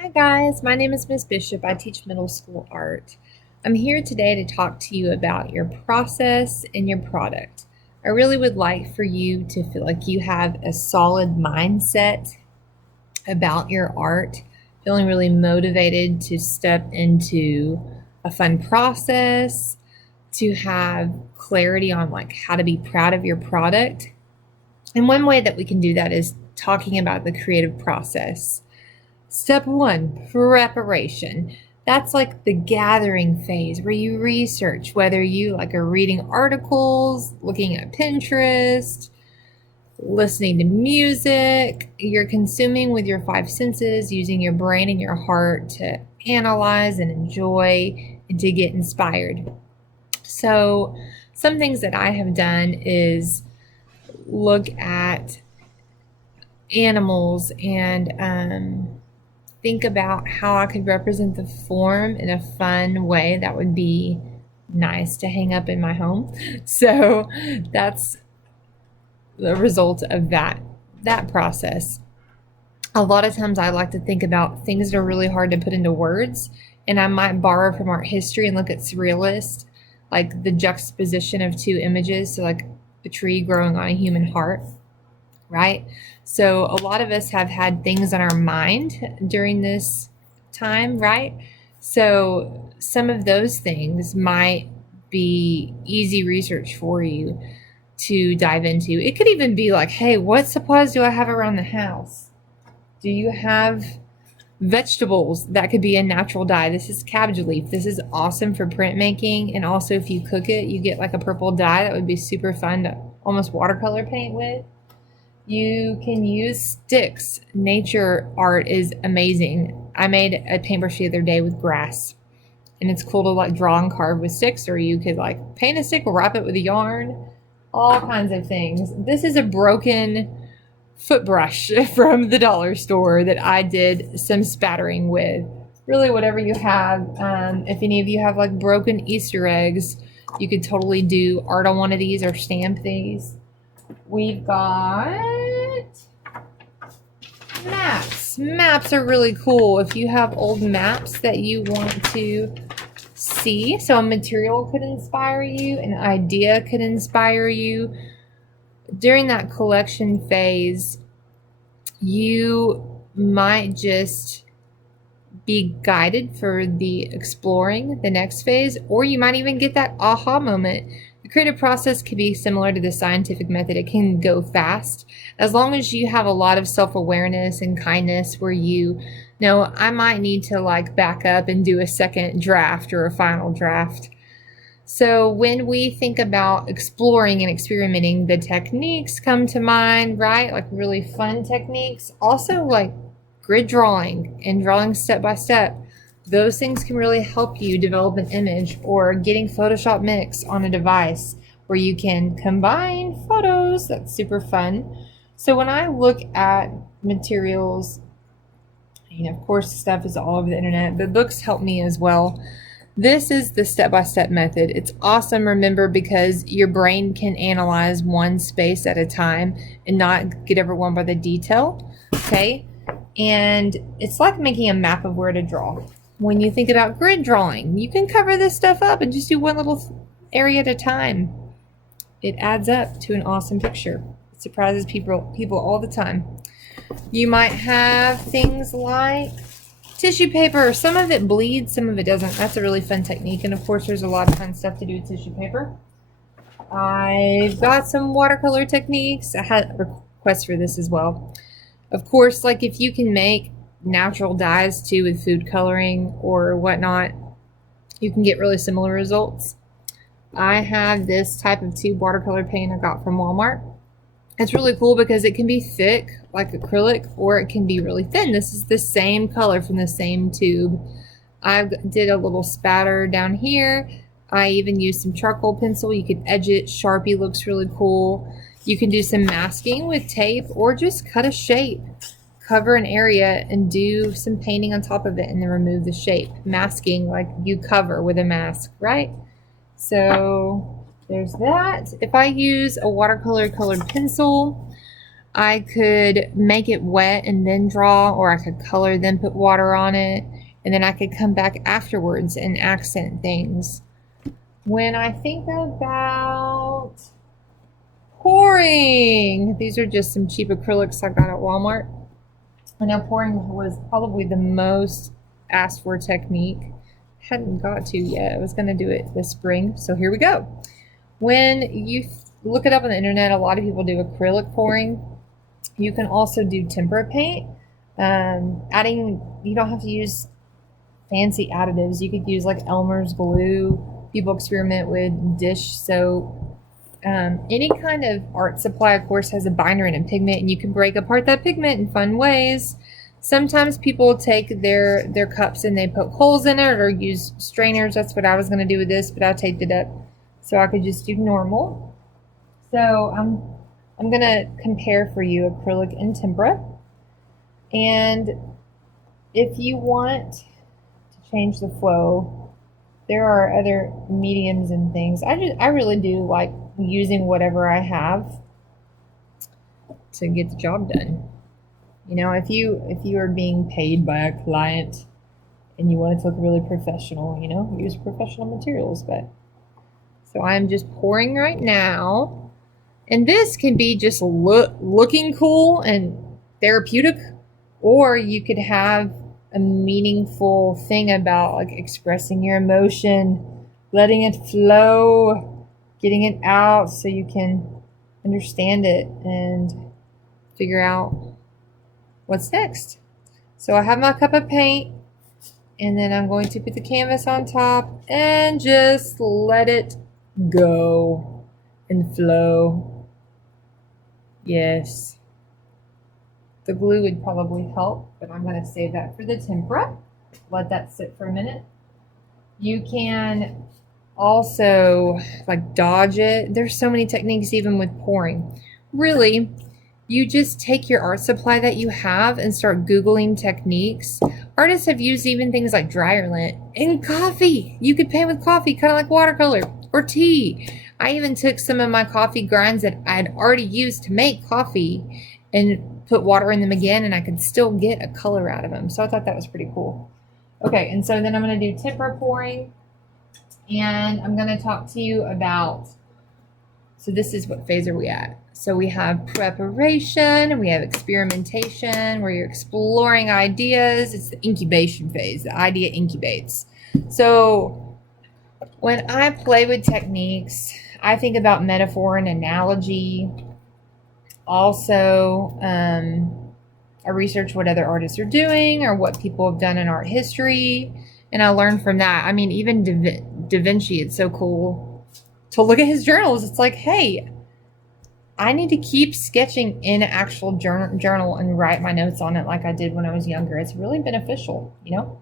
Hi guys, my name is Miss Bishop. I teach middle school art. I'm here today to talk to you about your process and your product. I really would like for you to feel like you have a solid mindset about your art, feeling really motivated to step into a fun process, to have clarity on like how to be proud of your product. And one way that we can do that is talking about the creative process. Step one, preparation. That's like the gathering phase where you research, whether you like are reading articles, looking at Pinterest, listening to music, you're consuming with your five senses, using your brain and your heart to analyze and enjoy and to get inspired. So, some things that I have done is look at animals and think about how I could represent the form in a fun way that would be nice to hang up in my home. So that's the result of that process. A lot of times I like to think about things that are really hard to put into words, and I might borrow from art history and look at surrealist, like the juxtaposition of two images, so like a tree growing on a human heart, right? So a lot of us have had things on our mind during this time, right? So some of those things might be easy research for you to dive into. It could even be like, hey, what supplies do I have around the house? Do you have vegetables that could be a natural dye? This is cabbage leaf. This is awesome for printmaking. And also, if you cook it, you get like a purple dye that would be super fun to almost watercolor paint with. You can use sticks. Nature art is amazing. I made a paintbrush the other day with grass, and it's cool to like draw and carve with sticks, or you could like paint a stick, wrap it with a yarn, all kinds of things. This is a broken foot brush from the dollar store that I did some spattering with. Really, whatever you have. If any of you have like broken Easter eggs, you could totally do art on one of these or stamp these. We've got maps. Maps are really cool if you have old maps that you want to see. So a material could inspire you, an idea could inspire you. During that collection phase, you might just be guided for the exploring the next phase, or you might even get that aha moment. The creative process can be similar to the scientific method. It can go fast as long as you have a lot of self-awareness and kindness where you know, I might need to like back up and do a second draft or a final draft. So when we think about exploring and experimenting, the techniques come to mind, right? Like really fun techniques. Also like grid drawing and drawing step by step. Those things can really help you develop an image, or getting Photoshop Mix on a device where you can combine photos. That's super fun. So when I look at materials, of course, stuff is all over the internet, but books help me as well. This is the step-by-step method. It's awesome, remember, because your brain can analyze one space at a time and not get overwhelmed by the detail, okay? And it's like making a map of where to draw. When you think about grid drawing, you can cover this stuff up and just do one little area at a time. It adds up to an awesome picture. It surprises people all the time. You might have things like tissue paper. Some of it bleeds, some of it doesn't. That's a really fun technique. And of course, there's a lot of fun stuff to do with tissue paper. I've got some watercolor techniques. I had requests for this as well. Of course, like if you can make natural dyes too with food coloring or whatnot, you can get really similar results. I have this type of tube watercolor paint I got from Walmart. It's really cool because it can be thick like acrylic, or it can be really thin. This is the same color from the same tube. I did a little spatter down here. I even used some charcoal pencil. You could edge it. Sharpie looks really cool. You can do some masking with tape, or just cut a shape. Cover an area and do some painting on top of it and then remove the shape. Masking like you cover with a mask, right? So there's that. If I use a watercolor colored pencil, I could make it wet and then draw, or I could color, then put water on it, and then I could come back afterwards and accent things. When I think about pouring, these are just some cheap acrylics I got at Walmart. I know pouring was probably the most asked for technique. Hadn't got to yet. I was going to do it this spring, so here we go. When you look it up on the internet, a lot of people do acrylic pouring. You can also do tempera paint. You don't have to use fancy additives. You could use like Elmer's glue. People experiment with dish soap. Any kind of art supply, of course, has a binder and a pigment, and you can break apart that pigment in fun ways. Sometimes people take their cups and they poke holes in it or use strainers. That's what I was going to do with this, but I taped it up so I could just do normal. So I'm going to compare for you acrylic and tempera. And if you want to change the flow, there are other mediums and things. I really do like using whatever I have to get the job done. You know, if you are being paid by a client and you want it to look really professional, you know, use professional materials. But so I'm just pouring right now, and this can be just looking cool and therapeutic, or you could have a meaningful thing about like expressing your emotion, letting it flow, getting it out so you can understand it and figure out what's next. So I have my cup of paint, and then I'm going to put the canvas on top and just let it go and flow. Yes. The glue would probably help, but I'm going to save that for the tempera. Let that sit for a minute. You can also like dodge it. There's so many techniques even with pouring. Really, you just take your art supply that you have and start Googling techniques. Artists have used even things like dryer lint and coffee. You could paint with coffee, kind of like watercolor or tea. I even took some of my coffee grinds that I had already used to make coffee and put water in them again, and I could still get a color out of them. So I thought that was pretty cool. Okay, and so then I'm going to do tempera pouring, and I'm going to talk to you about, so this is what phase are we at? So we have preparation, we have experimentation, where you're exploring ideas. It's the incubation phase. The idea incubates. So when I play with techniques, I think about metaphor and analogy. Also, I research what other artists are doing or what people have done in art history, and I learn from that. I mean, even Da Vinci, it's so cool to look at his journals. It's like, hey, I need to keep sketching in an actual journal and write my notes on it like I did when I was younger. It's really beneficial, you know?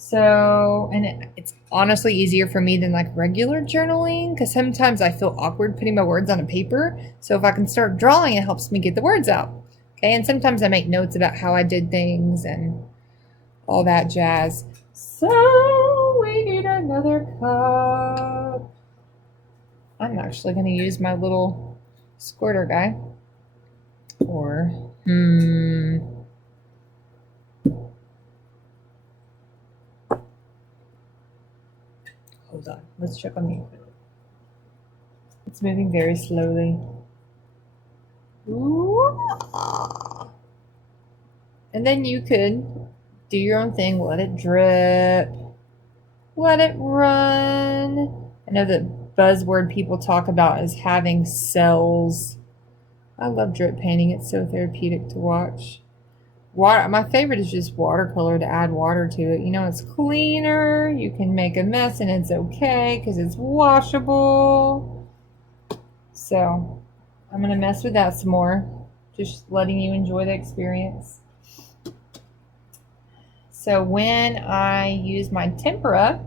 So, and it's honestly easier for me than like regular journaling, because sometimes I feel awkward putting my words on a paper. So if I can start drawing, it helps me get the words out. Okay, and sometimes I make notes about how I did things and all that jazz. So we need another cup. I'm actually going to use my little squirter guy. Or, hold on. Let's check on the equipment. It's moving very slowly. Ooh. And then you could do your own thing. Let it drip. Let it run. I know the buzzword people talk about is having cells. I love drip painting. It's so therapeutic to watch. Water, my favorite is just watercolor, to add water to it. You know, it's cleaner. You can make a mess and it's okay because it's washable. So I'm going to mess with that some more. Just letting you enjoy the experience. So when I use my tempera,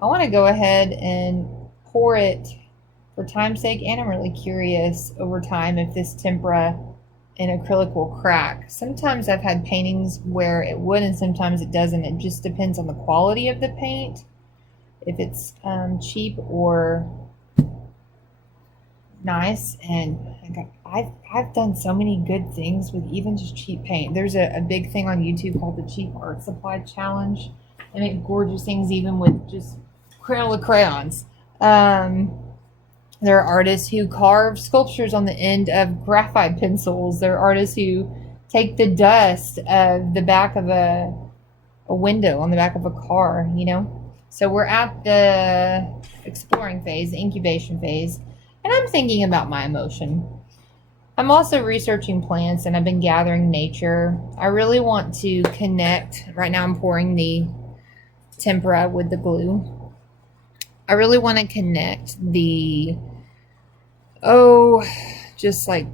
I want to go ahead and pour it for time's sake, and I'm really curious over time if this tempera and acrylic will crack. Sometimes I've had paintings where it would and sometimes it doesn't. It just depends on the quality of the paint, if it's cheap or nice. And I've done so many good things with even just cheap paint. There's a big thing on YouTube called the Cheap Art Supply Challenge. They make gorgeous things even with just acrylic crayons. There are artists who carve sculptures on the end of graphite pencils. There are artists who take the dust of the back of a window on the back of a car, you know? So we're at the exploring phase, the incubation phase, and I'm thinking about my emotion. I'm also researching plants and I've been gathering nature. I really want to connect. Right now I'm pouring the tempera with the glue. I really want to connect the, just like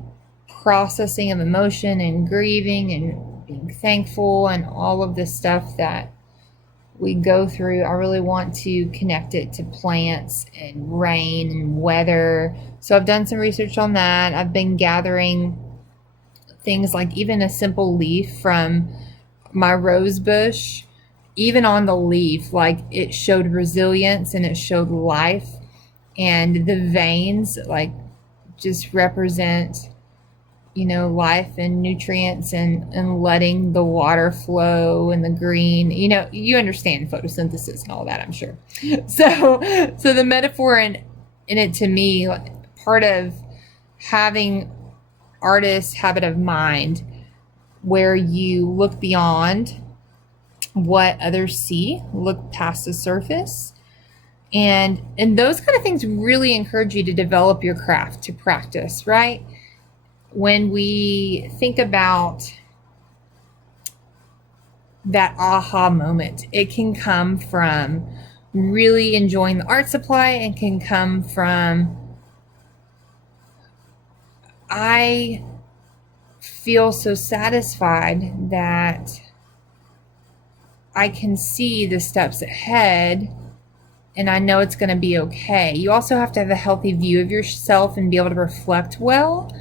processing of emotion and grieving and being thankful and all of the stuff that we go through. I really want to connect it to plants and rain and weather. So I've done some research on that. I've been gathering things like even a simple leaf from my rose bush. Even on the leaf, like it showed resilience and it showed life, and the veins like just represent, you know, life and nutrients and letting the water flow and the green, you know, you understand photosynthesis and all that, I'm sure. So the metaphor in it to me, part of having artist habit of mind where you look beyond what others see, look past the surface. And those kind of things really encourage you to develop your craft, to practice, right? When we think about that aha moment, it can come from really enjoying the art supply and can come from, I feel so satisfied that I can see the steps ahead and I know it's going to be okay. You also have to have a healthy view of yourself and be able to reflect well,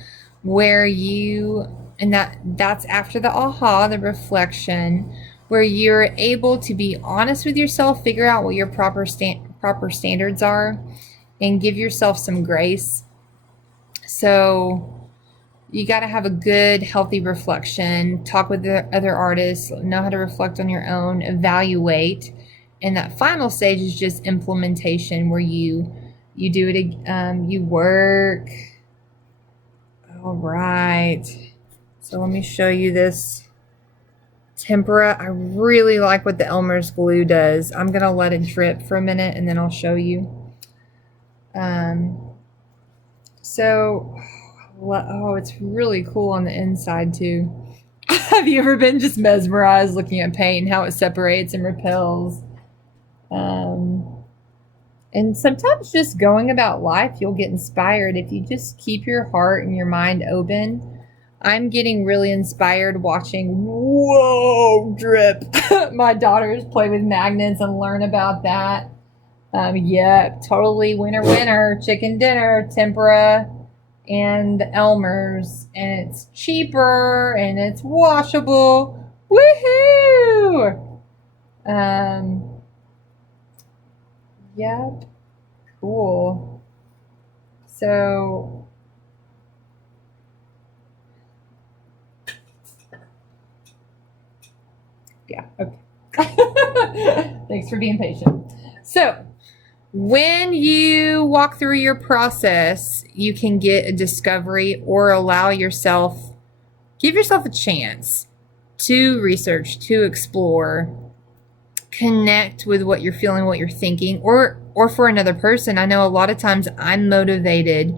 where you, and that's after the aha, the reflection, where you're able to be honest with yourself, figure out what your proper standards are, and give yourself some grace. So you got to have a good, healthy reflection, talk with the other artists, know how to reflect on your own, evaluate. And that final stage is just implementation, where you do it, you work. All right. So let me show you this tempera. I really like what the Elmer's glue does. I'm going to let it drip for a minute and then I'll show you. It's really cool on the inside too. Have you ever been just mesmerized looking at paint and how it separates and repels? And sometimes just going about life, you'll get inspired if you just keep your heart and your mind open. I'm getting really inspired watching, whoa, drip. My daughters play with magnets and learn about that. Yeah, totally winner, chicken dinner, tempera, and the Elmer's, and it's cheaper and it's washable. Woohoo! Yep, cool. So yeah, okay. Thanks for being patient. So when you walk through your process, you can get a discovery or allow yourself, give yourself a chance to research, to explore, connect with what you're feeling, what you're thinking, or for another person. I know a lot of times I'm motivated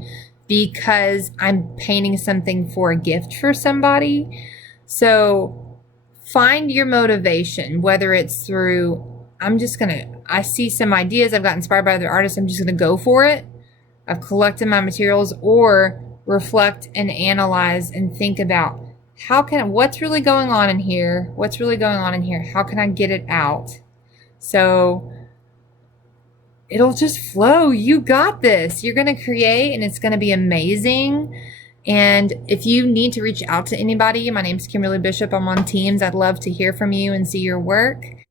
because I'm painting something for a gift for somebody. So find your motivation, whether it's through, I see some ideas, I've got inspired by other artists, I'm just going to go for it. I've collected my materials, or reflect and analyze and think about what's really going on in here? What's really going on in here? How can I get it out? So it'll just flow. You got this. You're going to create and it's going to be amazing. And if you need to reach out to anybody, my name's Kimberly Bishop. I'm on Teams. I'd love to hear from you and see your work.